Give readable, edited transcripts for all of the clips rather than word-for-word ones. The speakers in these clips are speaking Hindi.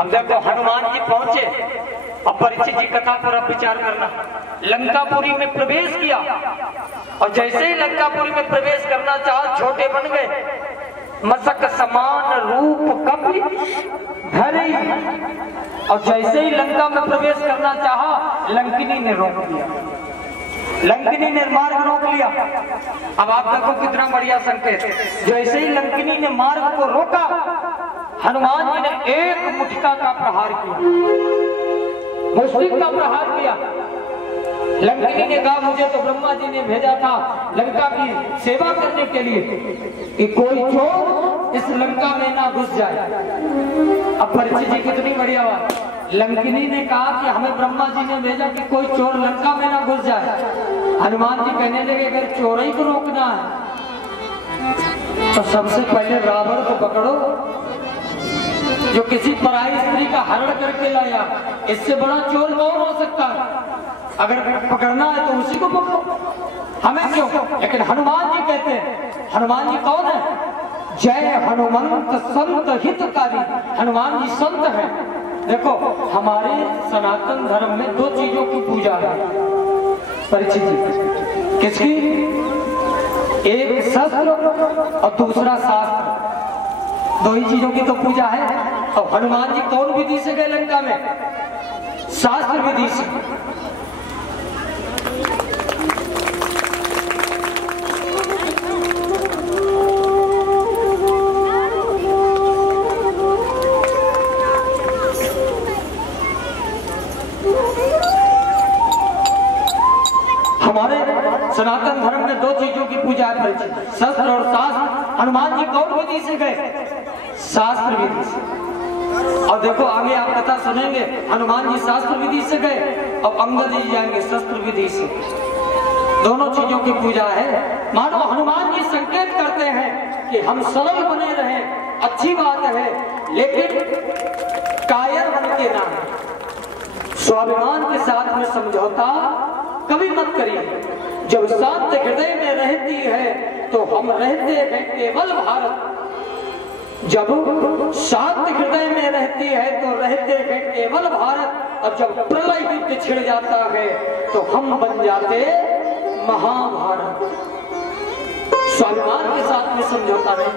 अब देखो हनुमान जी पहुंचे। अब परीक्षित जी कथा पर अब विचार करना। लंकापुरी में प्रवेश किया और जैसे ही लंकापुरी में प्रवेश करना चाहा छोटे बन गए। मसक समान रूप कपि धरि, और जैसे ही लंका में प्रवेश करना चाहा लंकिनी ने रोक दिया। लंकिनी ने मार्ग रोक लिया। अब आप देखो कितना बढ़िया संकेत। जैसे ही लंकिनी ने मार्ग को रोका हनुमान जी ने एक मुठिका का प्रहार किया, मुष्टिक का प्रहार किया। लंकिनी ने कहा मुझे तो ब्रह्मा जी ने भेजा था लंका की सेवा करने के लिए कि कोई चोर इस लंका में ना घुस जाए। अब परीक्षित जी कितनी बढ़िया बात। लंकिनी ने कहा कि हमें ब्रह्मा जी ने भेजा कि कोई चोर लंका में ना घुस जाए। हनुमान जी कहने लगे अगर चोरी को रोकना है तो सबसे पहले रावण को पकड़ो जो किसी पराई स्त्री का हरण करके लाया। इससे बड़ा चोर कौन हो सकता है? अगर पकड़ना है तो उसी को पकड़ो, हमें क्यों? लेकिन हनुमान जी कहते हैं, हनुमान जी कौन है? जय हनुमंत संत हितकारी। हनुमान जी संत हैं। देखो हमारे सनातन धर्म में दो चीजों की पूजा है परीक्षित जी। किसकी? एक शस्त्र और दूसरा शास्त्र। दो ही चीजों की तो पूजा है। और हनुमान जी कौन विधि से गए लंका में? शास्त्र विधि से। हमारे सनातन धर्म में दो चीजों की पूजा है, शस्त्र और शास्त्र। हनुमान जी कौन विधि से गए? शास्त्र विधि से। और देखो आगे आप कथा सुनेंगे, हनुमान जी शास्त्र विधि से गए और अंगद जी जाएंगे शस्त्र विधि से। दोनों चीजों की पूजा है। मानो हनुमान जी संकेत करते हैं कि हम सरल बने रहें, अच्छी बात है, लेकिन कायर बन के ना, स्वाभिमान के साथ में समझौता कभी मत करिए। जब शांत हृदय में रहती है तो हम रहते हैं केवल भारत। जब शांत हृदय में रहती है तो रहते हैं केवल भारत। और जब प्रलय युद्ध छिड़ जाता है तो हम बन जाते महाभारत। स्वाभिमान के साथ में समझौता नहीं।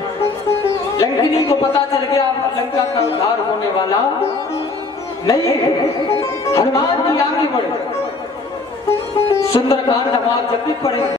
लंकिनी को पता चल गया लंका का उद्धार होने वाला नहीं है। हनुमान जी आगे बढ़े। सुंदरकांड हम आज जब भी पढ़ेंगे